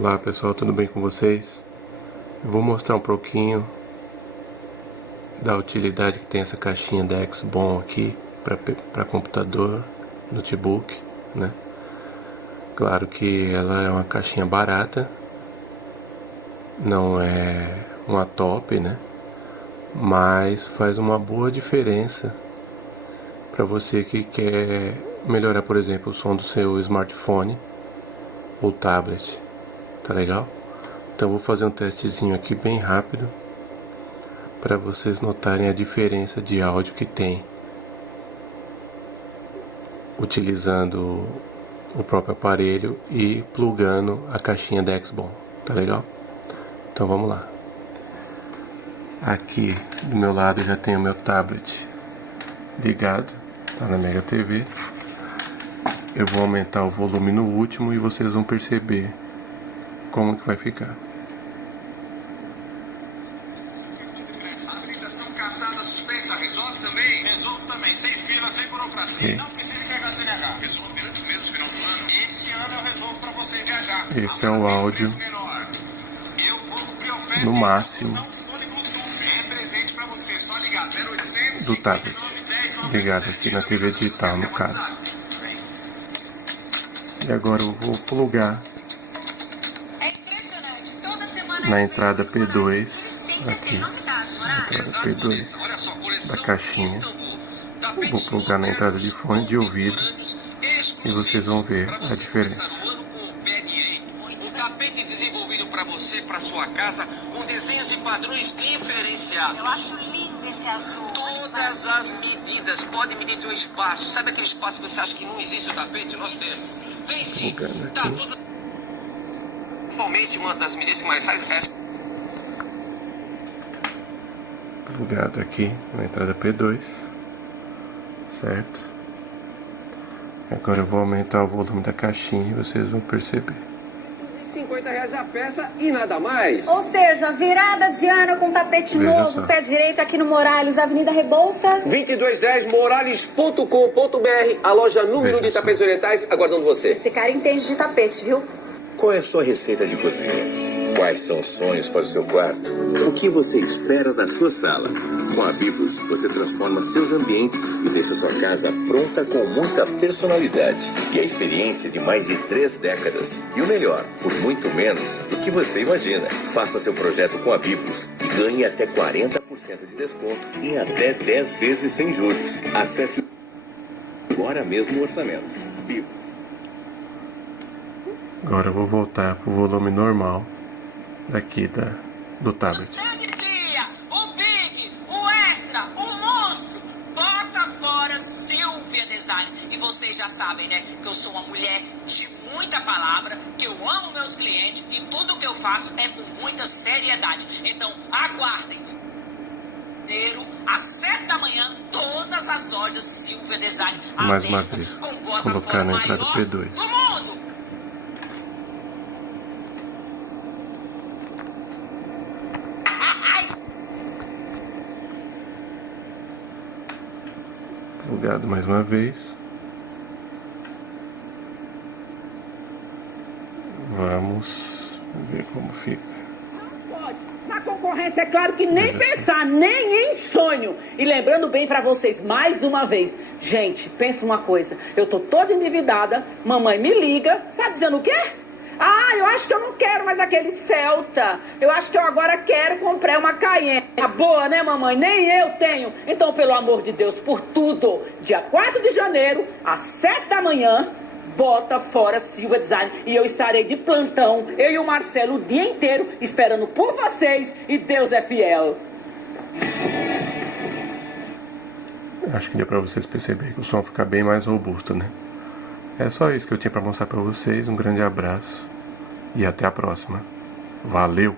Olá pessoal, tudo bem com vocês? Eu vou mostrar um pouquinho da utilidade que tem essa caixinha da Xbon aqui para computador, notebook, né? Claro que ela é uma caixinha barata, não é uma top, né? Mas faz uma boa diferença para você que quer melhorar, por exemplo, o som do seu smartphone ou tablet. Tá legal? Então vou fazer um testezinho aqui bem rápido para vocês notarem a diferença de áudio que tem utilizando o próprio aparelho e plugando a caixinha da Xbon. Tá legal? Então vamos lá. Aqui do meu lado já tenho o meu tablet ligado, tá na Mega TV. Eu vou aumentar o volume no último e vocês vão perceber como que vai ficar. A habilitação caçada suspensa resolve também? Resolve também, sem fila, sem burocracia. Não precisa pegar CNH. Resolve antes mesmo, final do ano. Esse ano eu resolvo pra você viajar. Esse é o áudio Eu vou cumprir a oferta no máximo é presente pra você, só ligar 0800 do tablet ligado aqui na TV digital, no caso. E agora eu vou plugar na entrada P2 aqui, entrada P2 da caixinha. Vou plugar na entrada de fone de ouvido e vocês vão ver a diferença. Um tapete desenvolvido para você, para sua casa, com desenhos e padrões diferenciados. Eu acho lindo esse azul. Todas as medidas, pode medir teu espaço. Sabe aquele espaço que você acha que não existe o tapete? Nós temos. Tem sim. Tá tudo. Principalmente uma das medidas que mais sai é Plugado aqui na entrada P2, certo? Agora eu vou aumentar o volume da caixinha e vocês vão perceber. R$50 a peça e nada mais. Ou seja, virada de ano com tapete Veja novo, só. pé direito aqui no Morales, Avenida Rebouças. 2210 morales.com.br, a loja número Veja de só. tapetes orientais, aguardando você. Esse cara entende de tapete, viu? Qual é a sua receita de cozinha? Quais são os sonhos para o seu quarto? O que você espera da sua sala? Com a Biblos, você transforma seus ambientes e deixa sua casa pronta com muita personalidade e a experiência de mais de 3 décadas. E o melhor, por muito menos do que você imagina. Faça seu projeto com a Biblos e ganhe até 40% de desconto em até 10 vezes sem juros. Acesse agora mesmo o orçamento. Biblos. Agora eu vou voltar pro volume normal daqui do tablet. Dia, o Big, o Extra, o Monstro, bota fora Silvia Design. E vocês já sabem, né, que eu sou uma mulher de muita palavra, que eu amo meus clientes e tudo que eu faço é com muita seriedade. Então, aguardem. Às 7 da manhã, todas as lojas Silvia Design Mais uma abertas, vez, com bota colocar fora na entrada maior P2. do mundo. Plugado mais uma vez. Vamos ver como fica. Pode. Na concorrência, é claro que nem pensar, nem em sonho. E lembrando bem pra vocês, mais uma vez, gente, pensa uma coisa. Eu tô toda endividada, mamãe me liga, sabe dizendo o quê? Ah, eu acho que eu não quero mais aquele Celta. Eu acho que eu agora quero comprar uma Cayenne. Tá boa, né, mamãe? Nem eu tenho. Então, pelo amor de Deus, por tudo, dia 4 de janeiro, às 7 da manhã, bota fora Silvia Design. E eu estarei de plantão, eu e o Marcelo, o dia inteiro, esperando por vocês. E Deus é fiel. Acho que deu pra vocês perceberem que o som fica bem mais robusto, né? É só isso que eu tinha pra mostrar pra vocês. Um grande abraço e até a próxima. Valeu!